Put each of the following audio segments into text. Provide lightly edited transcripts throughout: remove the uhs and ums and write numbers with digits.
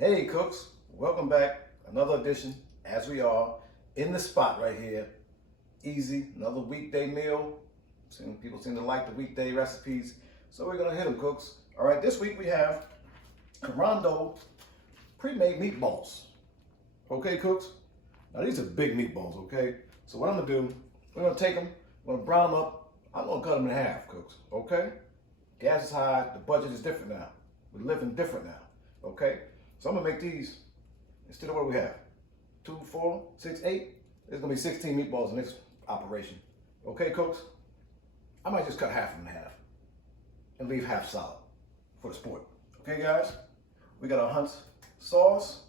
Hey cooks, welcome back. Another edition, as we are, in the spot right here. Easy, another weekday meal. People seem to like the weekday recipes, so we're gonna hit them, cooks. All right, this week we have Carando pre-made meatballs. Okay, cooks? Now these are big meatballs, okay? So what I'm gonna do, we're gonna take them, we're gonna brown them up. I'm gonna cut them in half, cooks, okay? Gas is high, the budget is different now. We're living different now, okay? So I'm gonna make these, instead of what we have, 2, 4, 6, 8, there's gonna be 16 meatballs in this operation. Okay, cooks? I might just cut half of them in half and leave half solid for the sport. Okay, guys? We got our Hunt's sauce,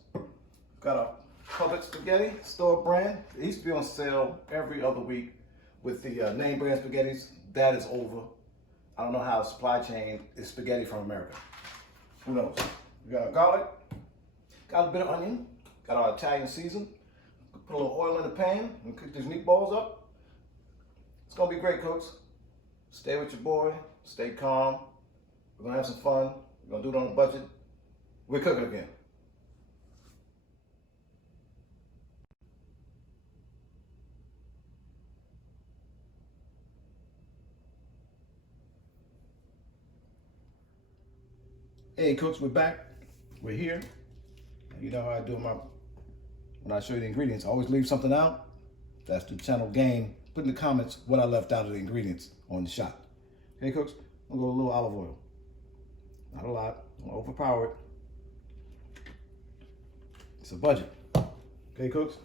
got our Public spaghetti, store brand. It used to be on sale every other week with the name brand spaghettis. That is over. I don't know how the supply chain is spaghetti from America. Who knows? We got our garlic, got a bit of onion, got our Italian season. Put a little oil in the pan and cook these meatballs up. It's gonna be great, cooks. Stay with your boy, stay calm. We're gonna have some fun. We're gonna do it on a budget. We're cooking again. Hey cooks, we're back. We're here. You know how I do when I show you the ingredients. I always leave something out. That's the channel game. Put in the comments what I left out of the ingredients on the shot. Okay cooks, I'm gonna go a little olive oil. Not a lot, don't overpower it. It's a budget. Okay cooks,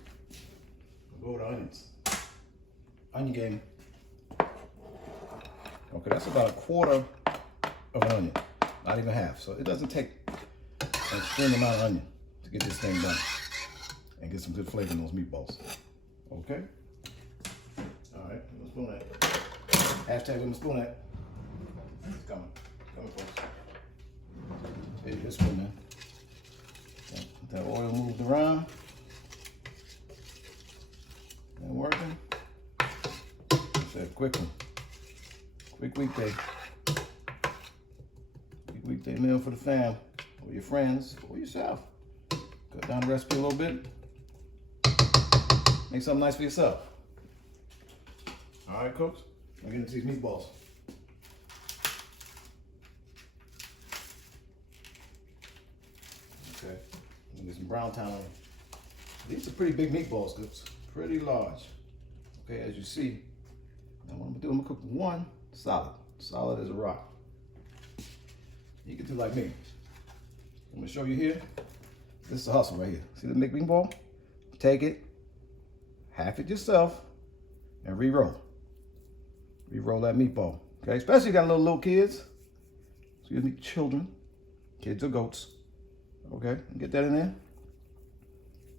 we'll go with onions. Onion game. Okay, that's about 1/4 of an onion. Not even half. So it doesn't take an extreme amount of onion to get this thing done and get some good flavor in those meatballs. Okay? All right, let's spoon that. Hashtag let me spoon that. It's coming. It's coming, folks. Hey, this one, man. That oil moved around. And working. It's a quick one. Quick weekday. Weekday meal for the fam, or your friends, or yourself. Cut down the recipe a little bit. Make something nice for yourself. All right, cooks, I'm getting into these meatballs. Okay, get some brown town on them. These are pretty big meatballs, cooks. Pretty large. Okay, as you see. Now what I'm gonna do, I'm gonna cook one solid. Solid as a rock. You can do like me. I'm gonna show you here. This is a hustle right here. See the big meatball? Take it, half it yourself, and re-roll. Re-roll that meatball. Okay, especially if you got little kids. Excuse me, children. Kids or goats. Okay, get that in there.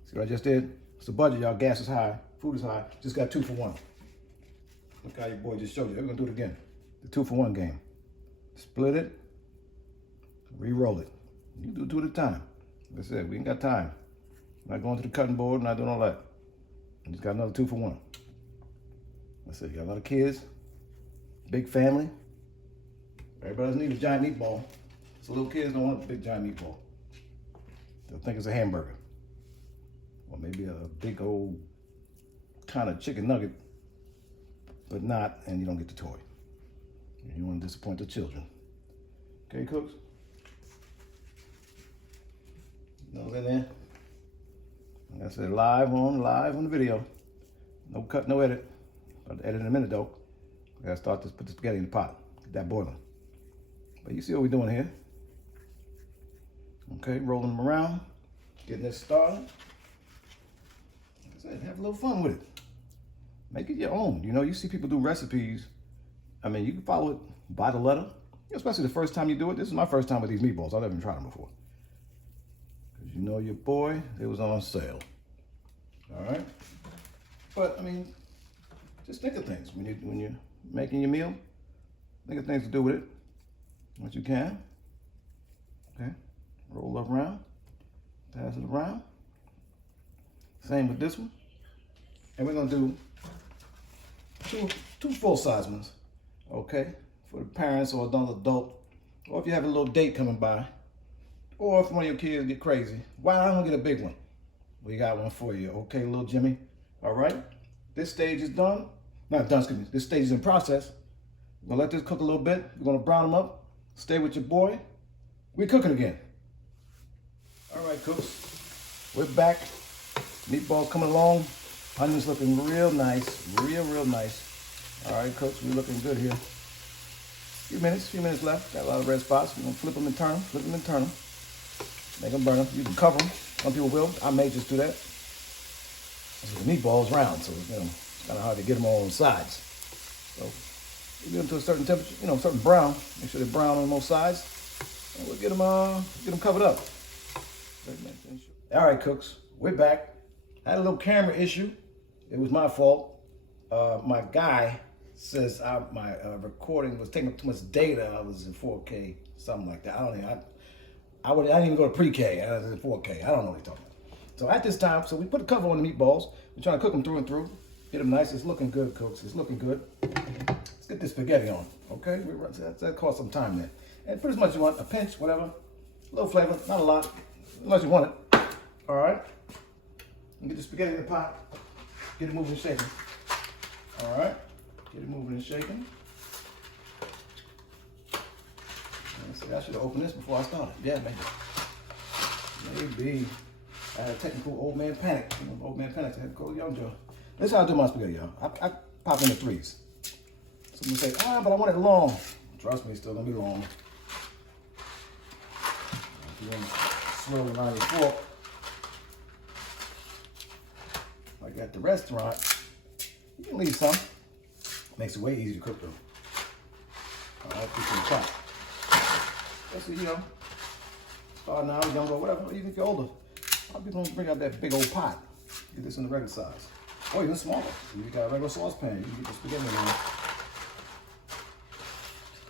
See what I just did? It's the budget, y'all. Gas is high, food is high. Just got 2 for 1. Look how your boy just showed you. We're gonna do it again. The 2 for 1 game. Split it. Re-roll it. You do 2 at a time. Like I said, we ain't got time. Not going to the cutting board, not doing all that. I just got another 2 for 1. Like I said, you got a lot of kids, big family. Everybody doesn't need a giant meatball. So little kids don't want a big giant meatball. They'll think it's a hamburger. Or maybe a big old kind of chicken nugget, but not, and you don't get the toy. You don't want to disappoint the children. Okay, cooks? Those in there. Like I said, live on the video. No cut, no edit. I'll edit in a minute though. I gotta start to put the spaghetti in the pot. Get that boiling. But you see what we're doing here. Okay, rolling them around. Getting this started. Like I said, have a little fun with it. Make it your own. You know, you see people do recipes. I mean, you can follow it by the letter. Especially the first time you do it. This is my first time with these meatballs. I've never even tried them before. You know your boy, it was on sale. All right? But, I mean, just think of things when you're making your meal. Think of things to do with it, what you can. Okay? Roll up around, pass it around. Same with this one. And we're gonna do two full-size ones, okay? For the parents or another adult, or if you have a little date coming by, Or if one of your kids get crazy, why don't get a big one? We got one for you, okay, little Jimmy? All right, this stage is done. Not done, excuse me. This stage is in process. We're gonna let this cook a little bit. We're gonna brown them up. Stay with your boy. We're cooking again. All right, cooks. We're back. Meatballs coming along. Onions looking real nice, real nice. All right, cooks, we're looking good here. Few minutes left. Got a lot of red spots. We're gonna flip them and turn them, flip them and turn them. Make them burn them. You can cover them. Some people will. I may just do that. The meatball's round, so it's kind of hard to get them all on sides. So we get them to a certain temperature, certain brown. Make sure they're brown on both sides, and we'll get them covered up. All right, cooks, we're back. I had a little camera issue. It was my fault. My guy says my recording was taking up too much data. I was in 4K, something like that. I didn't even go to pre-K. I was in 4K. I don't know what he's talking about. So at this time, we put a cover on the meatballs. We're trying to cook them through and through. Get them nice. It's looking good, cooks. It's looking good. Let's get this spaghetti on, okay? That costs some time there. And put as much as you want, a pinch, whatever. A little flavor, not a lot, unless you want it. All right? And get the spaghetti in the pot. Get it moving and shaking. All right? Get it moving and shaking. I should have opened this before I started. Yeah, maybe. I had a technical old man panic. Old man panic. I had to go to Young Joe. This is how I do my spaghetti, y'all. I pop in the threes. Some people say, but I want it long. Trust me, it's still gonna be long. If you want to swirl it around your fork, like at the restaurant, you can leave some. Makes it way easier to cook though. All right, keep it in the pot. Especially, starting out, younger, whatever, even if you're older. A lot of people don't bring out that big old pot. Get this in the regular size. Or even smaller. You got a regular saucepan, you can get the spaghetti in there.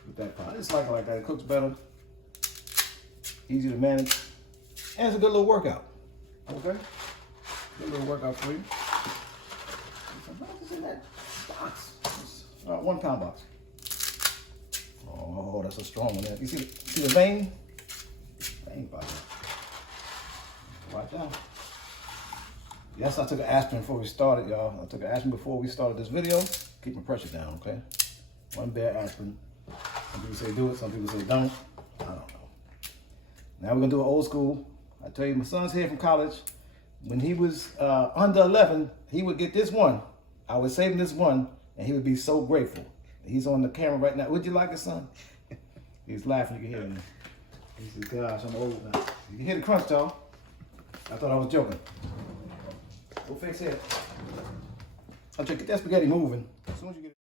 With that pot. I just like it like that. It cooks better. Easy to manage. And it's a good little workout. Okay? Good little workout for you. What is in that box? It's 1 pound box. Oh, that's a strong one there. You see the vein? Vein by there. Watch out. Yes, I took an aspirin before we started, y'all. I took an aspirin before we started this video. Keep my pressure down, okay? 1 bare aspirin. Some people say do it, some people say don't. I don't know. Now we're gonna do an old school. I tell you, my son's here from college. When he was under 11, he would get this one. I would save him this one, and he would be so grateful. He's on the camera right now. Would you like it, son? He's laughing. You can hear him. He says, gosh, I'm old now. You can hear the crunch, y'all. I thought I was joking. Go fix it. Okay, get that spaghetti moving. As soon as you get